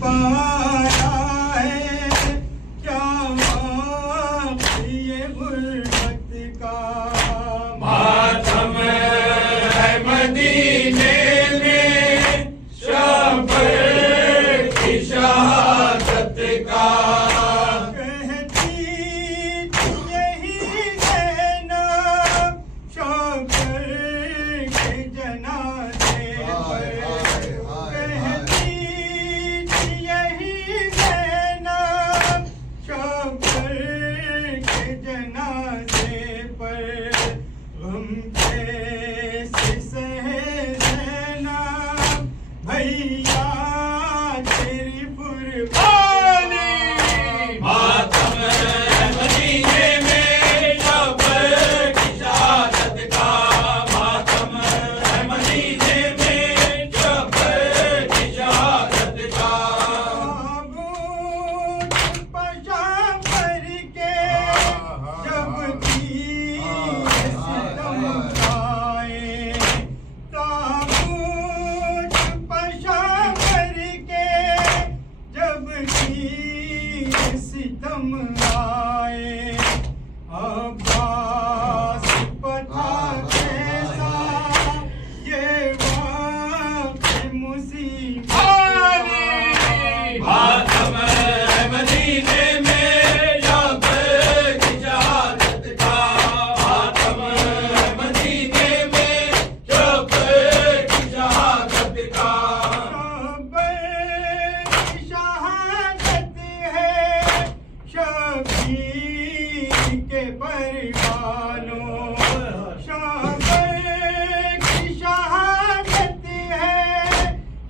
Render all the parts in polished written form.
پایا ہے کیا وقت یہ غربت کا، ماتم ہے مدینے میں شب کی شہادت کا، کہتی تھی یہی زینب شب کے جنازے پر، ستم آئے عباس پتھا کیسا یہ وقت مصیبت ماتم ہے مدینے میں شب کی شہادت کا، ماتم ہے مدینے میں شب کی شہادت کا، شبیر کے پروانوں شبیر کی شہادت ہے،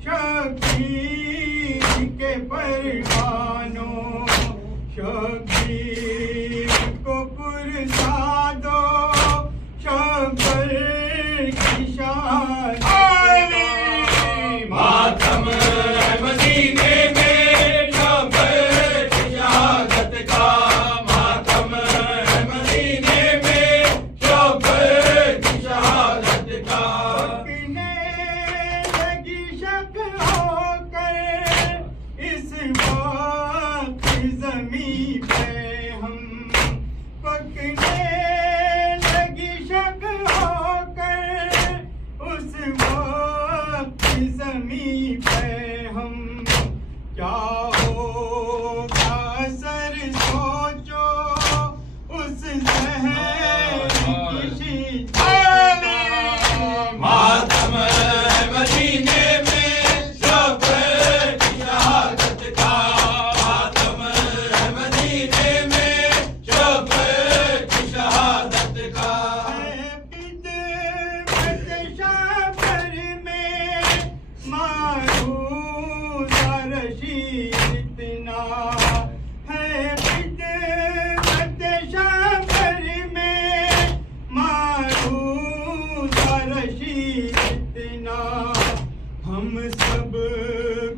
شبیر کے پروانوں شبیر کو پرسا دو شبیر کی شہادت کا، ماتم ہے مدینے میں زمین پہ ہم پکنے لگی شک ہو کر، اس وقت زمین پہ ہم کیا ہوگا اثر سوچو اس زہر کی شیشت کا، ماتم ہے مدینے میں شب کی شہادت کا، ماتم ہے مدینے میں شب کی شہادت کا، خدمت شبر میں معروض رشید اتنا ہے، خدمت شبر میں معروض رشید اتنا، ہم سب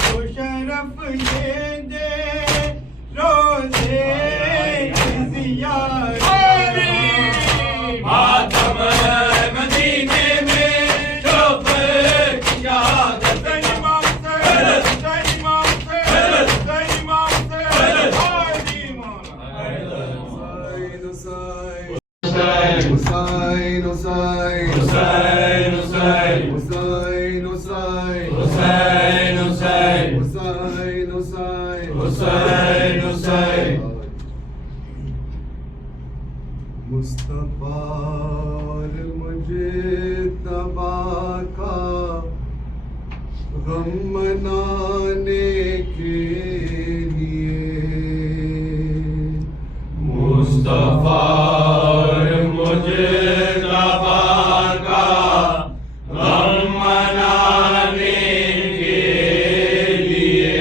کو شرف یہ دے روزے کی زیارت کا، ماتم ہے مدینے میں شب کی شہادت کا، حسین حسین حسین حسین حسین حسین حسین حسین حسین حسین حسین حسین مصطفیٰ اور مجتبیٰ کا غم منانے کے لیے، مصطفیٰ اور مجتبیٰ کا غم منانے کے لیے،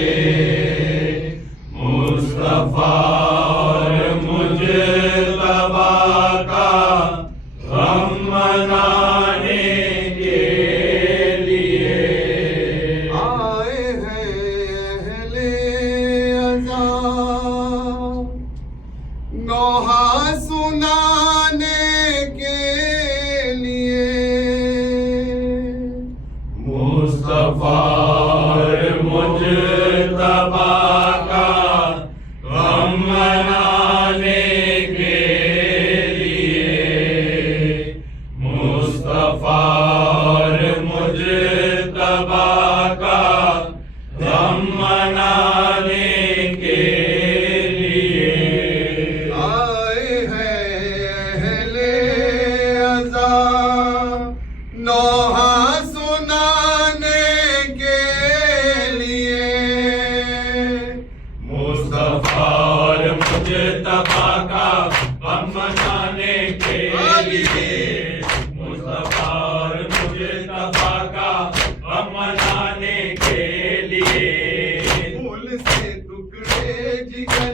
مصطفیٰ اور مجتبیٰ کا غم منانے کے لیے، آئے ہیں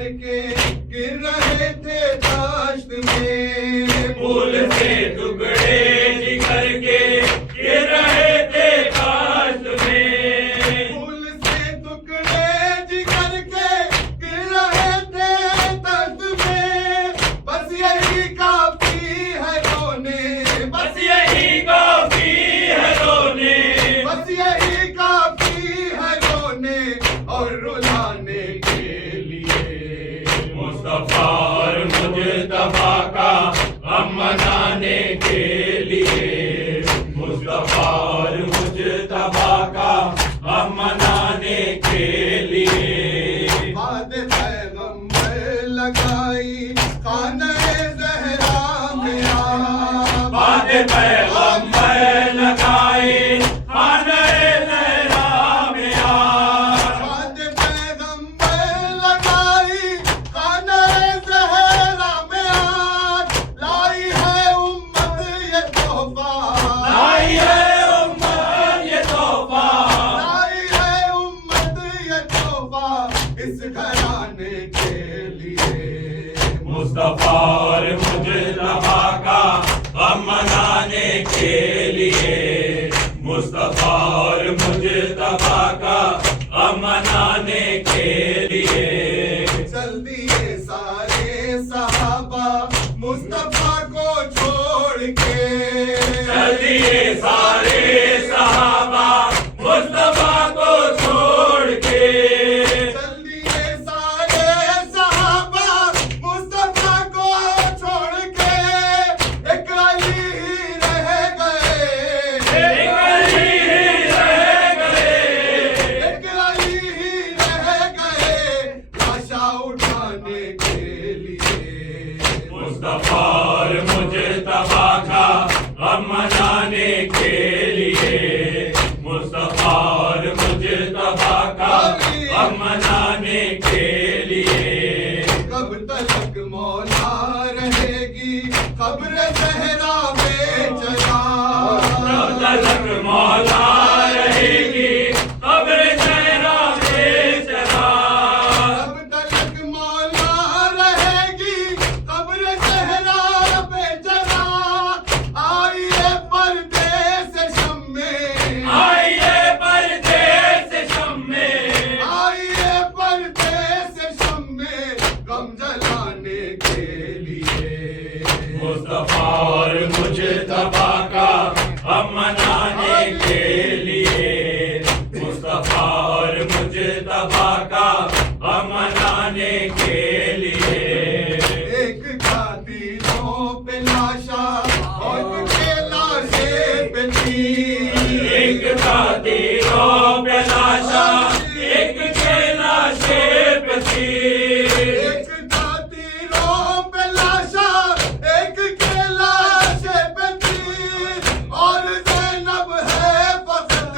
کر کے گر رہے تھے دشت میں پھول سے ٹکڑے جگر کے گر رہے تھے کاشت میں پھول سے ٹکڑے جگر کے گر رہے تھے دشت میں بس یہی کافی ہے رونے بس یہی کافی ہے رونے بس یہی کافی ہے رونے اور رلانے کے لیے مصطفیٰ اور مجتبیٰ کا غم منانے کے لیے مصطفیٰ اور مجتبیٰ کا غم منانے کے لیے باد پیغمبر لگائی خانہ زہرا میں آپ باد پیغمبر لگائی خانہ زہرا میں آپ باد پیغمبر لگائی خانہ زہرا میں آج لائی ہے امت یہ تحفہ لائی ہے امت یہ تحفہ لائی ہے امت یہ تحفہ اس گھرانے کے لیے مصطفیٰ اور مجتبیٰ کا غم منانے کے لیے مصطفیٰ اور مجتبیٰ کا غم منانے کے لیے چل دیے سارے صحابہ مصطفیٰ کو چھوڑ کے چل دیے سارے صحابہ مصطفیٰ کو چھوڑ کے چل دیے سارے صحابہ مصطفیٰ کو چھوڑ کے ایک علی ہی رہ گئے ایک علی ہی رہ گئے ایک علی ہی رہ گئے لاشا اٹھانے کے لیے مصطفیٰ اور مجتبیٰ کا غم منانے کے لیے مصطفیٰ اور مجتبیٰ کا غم منانے کے لیے کب تلک مولا رہے گی قبر زہرا میں چلا جب تلک مولا رہے گی قبر زہرا میں چلا کب تلک مولا رہے گی قبر زہرا پہ چلا آئیے پردے سے شمیں آئیے پردے سے شمیں آئیے پردے سے شمیں غم جلانے کے لیے مصطفیٰ اور مجتبیٰ کا غم منانے کے لیے مصطفیٰ اور مجتبیٰ کا غم منانے کے لیے ایک کا دلوں پہ لاشا اور کے لاشے پہ تیر ایک کا تیروں پہ لاشا ایک کے لاشے پہ تیر ایک کا تیروں پہ لاشا ایک کے لاشے پہ تیر اور زینب ہے فقط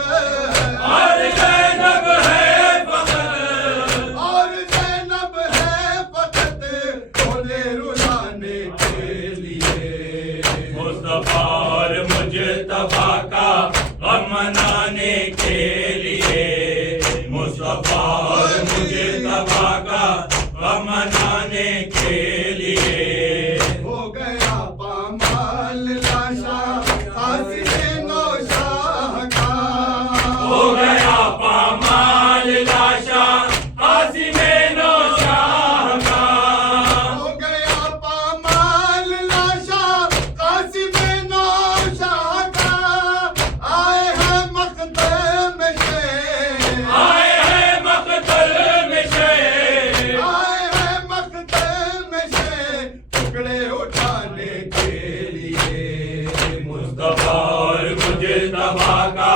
اور زینب ہے فقط اور زینب ہے فقط بولے رلانے کے لیے مصطفیٰ اور مجتبیٰ کا غم منانے کے لیے مصطفیٰ اور مجتبیٰ کا غم منانے کے لیے ہو گیا پامال لاشا قاسم نوشاہ کا ہو گیا پامال لاشا قاسم نوشاہ کا ہو گیا پامال لاشا قاسم نوشاہ کا آئے ہیں مقتل میں شیر آئے ہیں مقتل میں شیر آئے ہیں مقتل میں شیر ٹکڑے اٹھانے کے لیے مصطفیٰ اور مجتبیٰ کا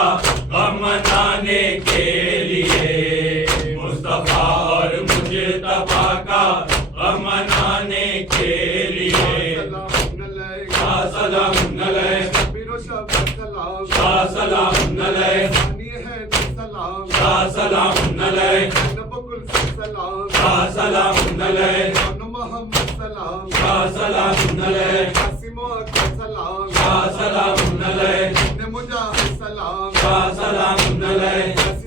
غم منانے کے لیے مصطفیٰ اور مجتبیٰ کا غم منانے کے لیے سلام علیکم سلام علیہ پیر و شب سلام سلام علیہ ثانی ہے سلام سلام علیہ نبکل سلام سلام علیہ محمد سلام سلام علیہ قاسم سلام سلام علیہ مجاہد سلام سلام علیہ